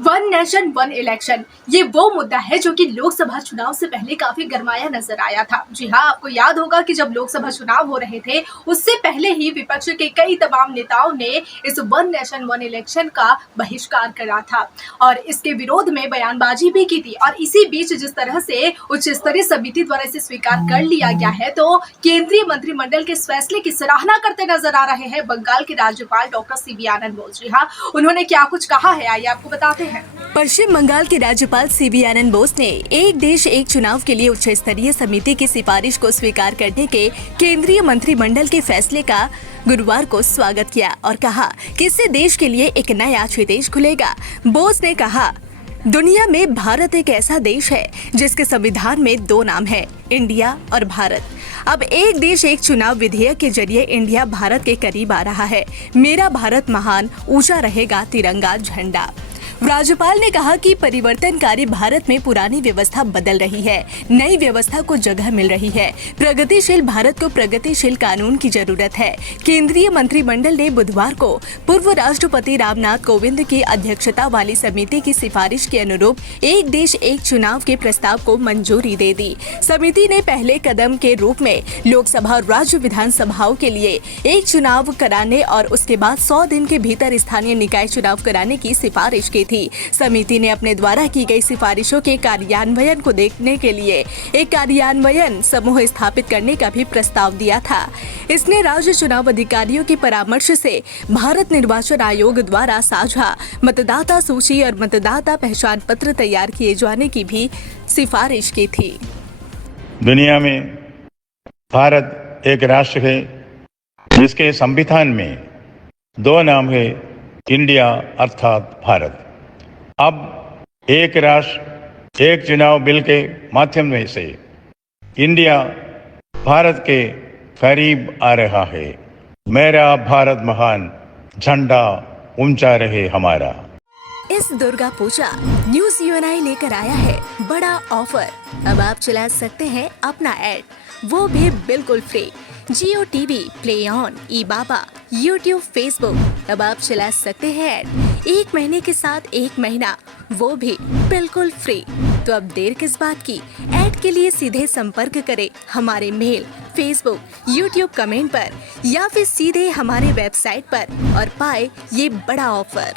One nation one election, ये वो मुद्दा है जो कि लोकसभा चुनाव से पहले काफी गरमाया नजर आया था। जी हाँ, आपको याद होगा कि जब लोकसभा चुनाव हो रहे थे उससे पहले ही विपक्ष के कई तमाम नेताओं ने इस वन नेशन वन इलेक्शन का बहिष्कार करा था और इसके विरोध में बयानबाजी भी की थी। और इसी बीच जिस तरह से उच्च स्तरीय समिति द्वारा इसे स्वीकार कर लिया गया है, तो केंद्रीय मंत्रिमंडल के इस फैसले की सराहना करते नजर आ रहे हैं बंगाल के राज्यपाल डॉक्टर सीवी आनंद बोस। जी हाँ, उन्होंने क्या कुछ कहा है, आइए आपको बताते हैं। पश्चिम बंगाल के राज्यपाल सीवी आनंद बोस ने एक देश एक चुनाव के लिए उच्च स्तरीय समिति की सिफारिश को स्वीकार करने के केंद्रीय मंत्रिमंडल के फैसले का गुरुवार को स्वागत किया और कहा कि इससे देश के लिए एक नया क्षितिज खुलेगा। बोस ने कहा, दुनिया में भारत एक ऐसा देश है जिसके संविधान में दो नाम है, इंडिया और भारत। अब एक देश एक चुनाव विधेयक के जरिए इंडिया भारत के करीब आ रहा है। मेरा भारत महान, ऊंचा रहेगा तिरंगा झंडा। राज्यपाल ने कहा कि परिवर्तनकारी भारत में पुरानी व्यवस्था बदल रही है, नई व्यवस्था को जगह मिल रही है। प्रगतिशील भारत को प्रगतिशील कानून की जरूरत है। केंद्रीय मंत्रिमंडल ने बुधवार को पूर्व राष्ट्रपति रामनाथ कोविंद की अध्यक्षता वाली समिति की सिफारिश के अनुरूप एक देश एक चुनाव के प्रस्ताव को मंजूरी दे दी। समिति ने पहले कदम के रूप में लोकसभा और राज्य विधानसभाओं के लिए एक चुनाव कराने और उसके बाद 100 दिन के भीतर स्थानीय निकाय चुनाव कराने की सिफारिश की थी। समिति ने अपने द्वारा की गई सिफारिशों के कार्यान्वयन को देखने के लिए एक कार्यान्वयन समूह स्थापित करने का भी प्रस्ताव दिया था। इसने राज्य चुनाव अधिकारियों की परामर्श से भारत निर्वाचन आयोग द्वारा साझा मतदाता सूची और मतदाता पहचान पत्र तैयार किए जाने की भी सिफारिश की थी। दुनिया में भारत एक राष्ट्र है जिसके संविधान में दो नाम है, इंडिया अर्थात भारत। अब एक राष्ट्र एक चुनाव बिल के माध्यम से इंडिया भारत के करीब आ रहा है। मेरा भारत महान, झंडा ऊंचा रहे हमारा। इस दुर्गा पूजा न्यूज यूएनआई लेकर आया है बड़ा ऑफर। अब आप चला सकते हैं अपना ऐड, वो भी बिल्कुल free. Jio TV, play on, E Baba, YouTube, Facebook, अब आप चला सकते हैं ऐड। 1 महीने के साथ 1 महीना, वो भी बिल्कुल फ्री। तो अब देर किस बात की? ऐड के लिए सीधे संपर्क करें हमारे मेल, फेसबुक, यूट्यूब कमेंट पर या फिर सीधे हमारे वेबसाइट पर और पाए ये बड़ा ऑफर।